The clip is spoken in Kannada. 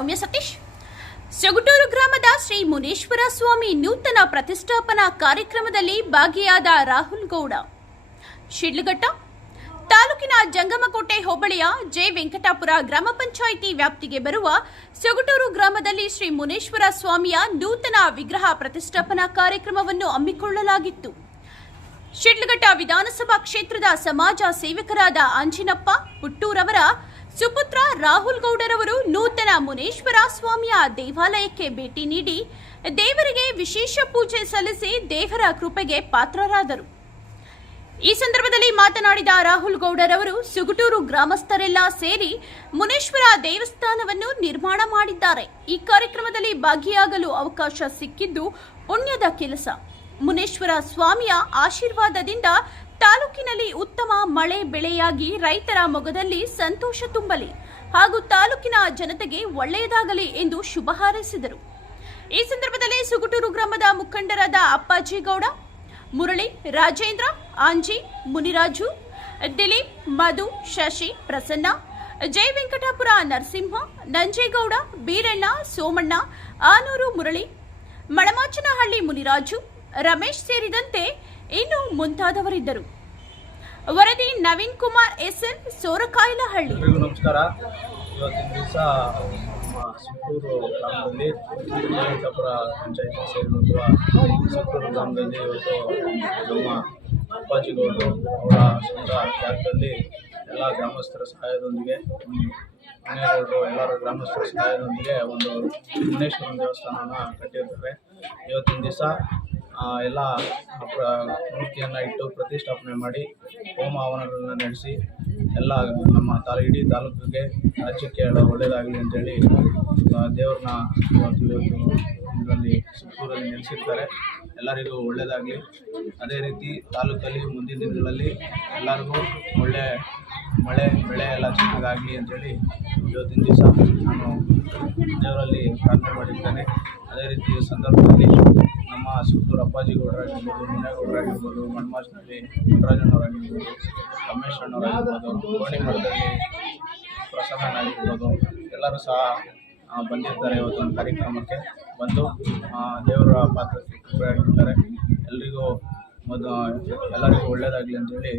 ಸೌಮ್ಯ ಸತೀಶ್. ಸೊಗಟೂರು ಗ್ರಾಮದ ಶ್ರೀ ಮುನೇಶ್ವರ ಸ್ವಾಮಿ ನೂತನ ಪ್ರತಿಷ್ಠಾಪನಾ ಕಾರ್ಯಕ್ರಮದಲ್ಲಿ ಭಾಗಿಯಾದ ರಾಹುಲ್ ಗೌಡ. ಶಿಡ್ಲಘಟ್ಟ, ತಾಲೂಕಿನ ಜಂಗಮಕೋಟೆ ಹೋಬಳಿಯ ಜೆ ವೆಂಕಟಾಪುರ ಗ್ರಾಮ ಪಂಚಾಯಿತಿ ವ್ಯಾಪ್ತಿಗೆ ಬರುವ ಸೊಗಟೂರು ಗ್ರಾಮದಲ್ಲಿ ಶ್ರೀ ಮುನೇಶ್ವರ ಸ್ವಾಮಿಯ ನೂತನ ವಿಗ್ರಹ ಪ್ರತಿಷ್ಠಾಪನಾ ಕಾರ್ಯಕ್ರಮವನ್ನು ಹಮ್ಮಿಕೊಳ್ಳಲಾಗಿತ್ತು. ಶಿಡ್ಲಘಟ್ಟ ವಿಧಾನಸಭಾ ಕ್ಷೇತ್ರದ ಸಮಾಜ ಸೇವಕರಾದ ಅಂಜಿನಪ್ಪ ಹುಟ್ಟೂರವರ ಸುಪುತ್ರ ರಾಹುಲ್ ಗೌಡರವರು ನೂತನ ಮುನೇಶ್ವರ ಸ್ವಾಮಿಯ ದೇವಾಲಯಕ್ಕೆ ಭೇಟಿ ನೀಡಿ ದೇವರಿಗೆ ವಿಶೇಷ ಪೂಜೆ ಸಲ್ಲಿಸಿ ದೇವರ ಕೃಪೆಗೆ ಪಾತ್ರರಾದರು. ಈ ಸಂದರ್ಭದಲ್ಲಿ ಮಾತನಾಡಿದ ರಾಹುಲ್ ಗೌಡರವರು ಸುಗುಟೂರು ಗ್ರಾಮಸ್ಥರೆಲ್ಲ ಸೇರಿ ಮುನೇಶ್ವರ ದೇವಸ್ಥಾನವನ್ನು ನಿರ್ಮಾಣ ಮಾಡಿದ್ದಾರೆ. ಈ ಕಾರ್ಯಕ್ರಮದಲ್ಲಿ ಭಾಗಿಯಾಗಲು ಅವಕಾಶ ಸಿಕ್ಕಿದ್ದು ಪುಣ್ಯದ ಕೆಲಸ. ಮುನೇಶ್ವರ ಸ್ವಾಮಿಯ ಆಶೀರ್ವಾದದಿಂದ ತಾಲೂಕಿನಲ್ಲಿ ಉತ್ತಮ ಮಳೆ ಬೆಳೆಯಾಗಿ ರೈತರ ಮೊಗದಲ್ಲಿ ಸಂತೋಷ ತುಂಬಲಿ ಹಾಗೂ ತಾಲೂಕಿನ ಜನತೆಗೆ ಒಳ್ಳೆಯದಾಗಲಿ ಎಂದು ಶುಭ ಹಾರೈಸಿದರು. ಈ ಸಂದರ್ಭದಲ್ಲಿ ಸುಗುಟೂರು ಗ್ರಾಮದ ಮುಖಂಡರಾದ ಅಪ್ಪಾಜಿಗೌಡ ಮುರಳಿ ರಾಜೇಂದ್ರ, ಆಂಜಿ, ಮುನಿರಾಜು, ದಿಲೀಪ್, ಮಧು, ಶಶಿ, ಪ್ರಸನ್ನ ಜೈ ವೆಂಕಟಾಪುರ ನರಸಿಂಹ, ನಂಜೇಗೌಡ, ಬೀರಣ್ಣ, ಸೋಮಣ್ಣ, ಆನೂರು ಮುರಳಿ, ಮಳಮಾಚನಹಳ್ಳಿ ಮುನಿರಾಜು, ರಮೇಶ್ ಸೇರಿದಂತೆ ಇನ್ನು ಮುಂತಾದವರಿದ್ದರು. ವರದಿ ನವೀನ್ ಕುಮಾರ್ ಎಸ್ ಎನ್ ಸೋರಕಾಯಿಲಹಳ್ಳಿ ನಮಸ್ಕಾರ. ಇವತ್ತಿನ ದಿವಸ ಸುತ್ತೂರು ಗ್ರಾಮದಲ್ಲಿ ವೆಂಕಟಾಪುರ ಪಂಚಾಯಿತಿ ಸೇರಿರುವ ಸುತ್ತೂರು ಗ್ರಾಮದಲ್ಲಿ ಇವತ್ತು ನಮ್ಮ ಅಪ್ಪಾಜಿಗೌಡರು ಅವರ ಸ್ವಂತ ಜಾಗದಲ್ಲಿ ಎಲ್ಲ ಗ್ರಾಮಸ್ಥರ ಸಹಾಯದೊಂದಿಗೆ ಮನೆಯವರು, ಎಲ್ಲರ ಗ್ರಾಮಸ್ಥರ ಸಹಾಯದೊಂದಿಗೆ ಒಂದು ಮುನೇಶ್ವರನ ದೇವಸ್ಥಾನನ ಕಟ್ಟಿರ್ತಾರೆ. ಇವತ್ತಿನ ದಿವಸ ಎಲ್ಲ ಮೂರ್ತಿಯನ್ನು ಇಟ್ಟು ಪ್ರತಿಷ್ಠಾಪನೆ ಮಾಡಿ ಹೋಮ ಹವನಗಳನ್ನು ನಡೆಸಿ ಎಲ್ಲ ನಮ್ಮ ತಾ ಇಡೀ ತಾಲೂಕಿಗೆ ರಾಜ್ಯಕ್ಕೆ ಎಲ್ಲ ಒಳ್ಳೆಯದಾಗಲಿ ಅಂತೇಳಿ ದೇವ್ರನ್ನ ಇವತ್ತು ಇವತ್ತು ಇದರಲ್ಲಿ, ಸುತ್ತೂರಲ್ಲಿ ನೆಲೆಸಿರ್ತಾರೆ. ಎಲ್ಲರಿಗೂ ಒಳ್ಳೆಯದಾಗಲಿ ಅದೇ ರೀತಿ ತಾಲೂಕಲ್ಲಿ ಮುಂದಿನ ದಿನಗಳಲ್ಲಿ ಎಲ್ಲರಿಗೂ ಒಳ್ಳೆ ಮಳೆ, ಬೆಳೆ ಎಲ್ಲ ಚೆನ್ನಾಗಾಗಲಿ ಅಂತೇಳಿ ಇವತ್ತಿನ ದಿವಸ ನಾನು ದೇವರಲ್ಲಿ ಪ್ರಾರ್ಥನೆ ಮಾಡಿರ್ತೇನೆ. ಅದೇ ರೀತಿ ಸಂದರ್ಭದಲ್ಲಿ ನಮ್ಮ ಸುತ್ತೂರು ಅಪ್ಪಾಜಿಗೌಡರಾಗಿರ್ಬೋದು ಮುನೇಗೌಡರಾಗಿರ್ಬೋದು ಮಣ್ಮಾಸ್ನಲ್ಲಿ ಪುಟ್ಟರಾಜನವರಾಗಿರ್ಬೋದು ರಮೇಶ್ ಅಣ್ಣವರಾಗಿರ್ಬೋದು ಕೋಣಿಮಠದಲ್ಲಿ ಪ್ರಸನ್ನನಾಗಿರ್ಬೋದು, ಎಲ್ಲರೂ ಸಹ ಬಂದಿರ್ತಾರೆ ಇವತ್ತೊಂದು ಕಾರ್ಯಕ್ರಮಕ್ಕೆ. ಬಂದು ದೇವರ ಪಾತ್ರಕ್ಕೆ ಕೃಪೆಯಾಗಿರ್ತಾರೆ. ಎಲ್ರಿಗೂ ಮೊದ, ಎಲ್ಲರಿಗೂ ಒಳ್ಳೆಯದಾಗಲಿ ಅಂತೇಳಿ